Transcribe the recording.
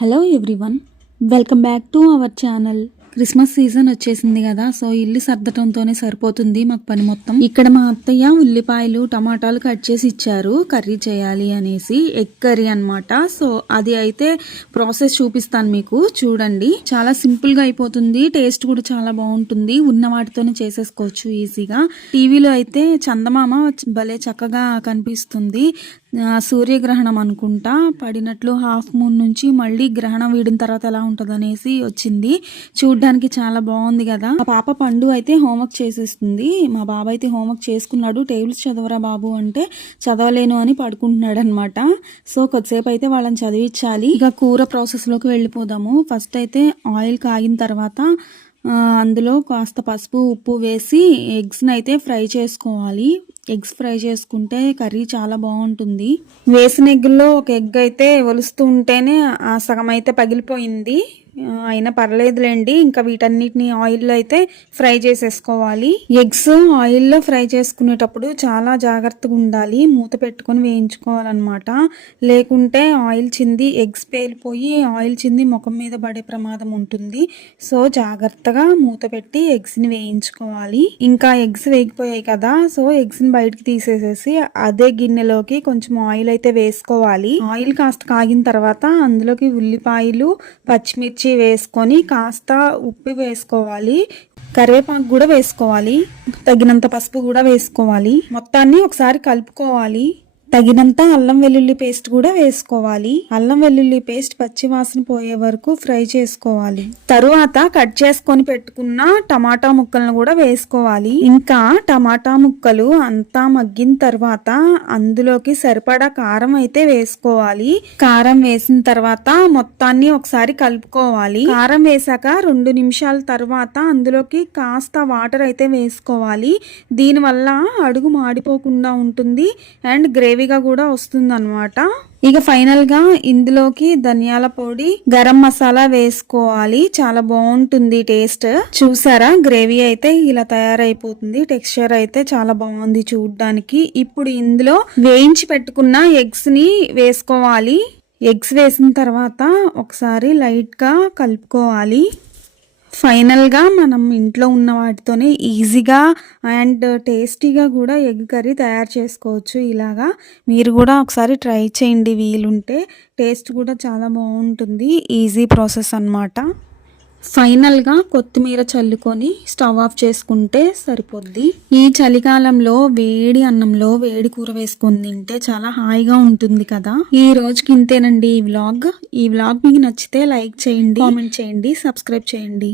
Hello everyone, welcome back to our channel. Christmas season వచ్చేసింది కదా, so ఇల్లు సర్దటంతోనే సరిపోతుంది మాకు పని మొత్తం. ఇక్కడ మా అత్తయ్య ఉల్లిపాయలు టమాటాలు కట్ చేసి ఇచ్చారు కర్రీ చేయాలి అనేసి, ఎగ్ కర్రీ అనమాట. సో అది అయితే ప్రాసెస్ చూపిస్తాను మీకు, చూడండి. చాలా సింపుల్ గా అయిపోతుంది, టేస్ట్ కూడా చాలా బాగుంటుంది. ఉన్న వాటితోనే చేసేసుకోవచ్చు ఈజీగా. టీవీలో అయితే చందమామ భలే చక్కగా కనిపిస్తుంది. సూర్యగ్రహణం అనుకుంటా పడినట్లు, హాఫ్ మూన్ నుంచి మళ్ళీ గ్రహణం వీడిన తర్వాత ఎలా ఉంటుంది అనేసి వచ్చింది. చూడ్డానికి చాలా బాగుంది కదా. మా పాప పండు అయితే హోంవర్క్ చేసేస్తుంది, మా బాబు అయితే హోంవర్క్ చేసుకున్నాడు. టేబుల్స్ చదవరా బాబు అంటే చదవలేను అని పడుకుంటున్నాడు అనమాట. సో కొద్దిసేపు అయితే వాళ్ళని చదివించాలి. ఇక కూర ప్రాసెస్ లోకి వెళ్ళిపోదాము. ఫస్ట్ అయితే ఆయిల్ కాగిన తర్వాత అందులో కాస్త పసుపు ఉప్పు వేసి ఎగ్స్ని అయితే ఫ్రై చేసుకోవాలి. ఎగ్స్ ఫ్రై చేసుకుంటే కర్రీ చాలా బాగుంటుంది. వేసిన ఎగ్గుల్లో ఒక ఎగ్ అయితే ఒలుస్తూ ఉంటేనే ఆ సగం అయితే పగిలిపోయింది. అయినా పర్లేదులేండి, ఇంకా వీటన్నిటిని ఆయిల్లో అయితే ఫ్రై చేసేసుకోవాలి. ఎగ్స్ ఆయిల్లో ఫ్రై చేసుకునేటప్పుడు చాలా జాగ్రత్తగా ఉండాలి, మూత పెట్టుకొని వేయించుకోవాలన్నమాట. లేకుంటే ఆయిల్ చింది ఎగ్స్ పేలిపోయి ఆయిల్ చింది ముఖం మీద పడే ప్రమాదం ఉంటుంది. సో జాగ్రత్తగా మూత పెట్టి ఎగ్స్ని వేయించుకోవాలి. ఇంకా ఎగ్స్ వేగిపోయాయి కదా, సో ఎగ్స్ని బయటకి తీసేసేసి అదే గిన్నెలోకి కొంచెం ఆయిల్ అయితే వేసుకోవాలి. ఆయిల్ కాస్త కాగిన తర్వాత అందులోకి ఉల్లిపాయలు పచ్చిమిర్చి వేసుకొని కాస్త ఉప్పు వేసుకోవాలి, కరివేపాకు కూడా వేసుకోవాలి, తగినంత పసుపు కూడా వేసుకోవాలి. మొత్తాన్ని ఒకసారి కలుపుకోవాలి. తగినంత అల్లం వెల్లుల్లి పేస్ట్ కూడా వేసుకోవాలి. అల్లం వెల్లుల్లి పేస్ట్ పచ్చి వాసన పోయే వరకు ఫ్రై చేసుకోవాలి. తరువాత కట్ చేసుకొని పెట్టుకున్న టమాటా ముక్కలను కూడా వేసుకోవాలి. ఇంకా టమాటా ముక్కలు అంతా మగ్గిన తర్వాత అందులోకి సరిపడా కారం అయితే వేసుకోవాలి. కారం వేసిన తర్వాత మొత్తాన్ని ఒకసారి కలుపుకోవాలి. కారం వేసాక 2 నిమిషాల తర్వాత అందులోకి కాస్త వాటర్ అయితే వేసుకోవాలి. దీనివల్ల అడుగు మాడిపోకుండా ఉంటుంది అండ్ గ్రేవీగా కూడా వస్తుంది అనమాట. ఇక ఫైనల్ గా ఇందులోకి ధనియాల పొడి, గరం మసాలా వేసుకోవాలి. చాలా బాగుంటుంది టేస్ట్. చూసారా, గ్రేవీ అయితే ఇలా తయారైపోతుంది. టెక్స్చర్ అయితే చాలా బాగుంది చూడ్డానికి. ఇప్పుడు ఇందులో వేయించి పెట్టుకున్న ఎగ్స్ ని వేసుకోవాలి. ఎగ్స్ వేసిన తర్వాత ఒకసారి లైట్ గా కలుపుకోవాలి. ఫైనల్గా మనం ఇంట్లో ఉన్న వాటితోనే ఈజీగా అండ్ టేస్టీగా కూడా ఎగ్ కర్రీ తయారు చేసుకోవచ్చు. ఇలాగా మీరు కూడా ఒకసారి ట్రై చేయండి వీలుంటే. టేస్ట్ కూడా చాలా బాగుంటుంది. ఈజీ ప్రాసెస్ అన్నమాట. ఫైనల్గా కొత్తిమీర చల్లుకొని స్టవ్ ఆఫ్ చేసుకుంటే సరిపోద్ది. ఈ చలికాలంలో వేడి అన్నంలో వేడి కూర వేసుకొని తింటే చాలా హాయిగా ఉంటుంది కదా. ఈ రోజుకి ఇంతేనండి ఈ వ్లాగ్. ఈ వ్లాగ్ మీకు నచ్చితే లైక్ చేయండి, కామెంట్ చేయండి, సబ్స్క్రైబ్ చేయండి.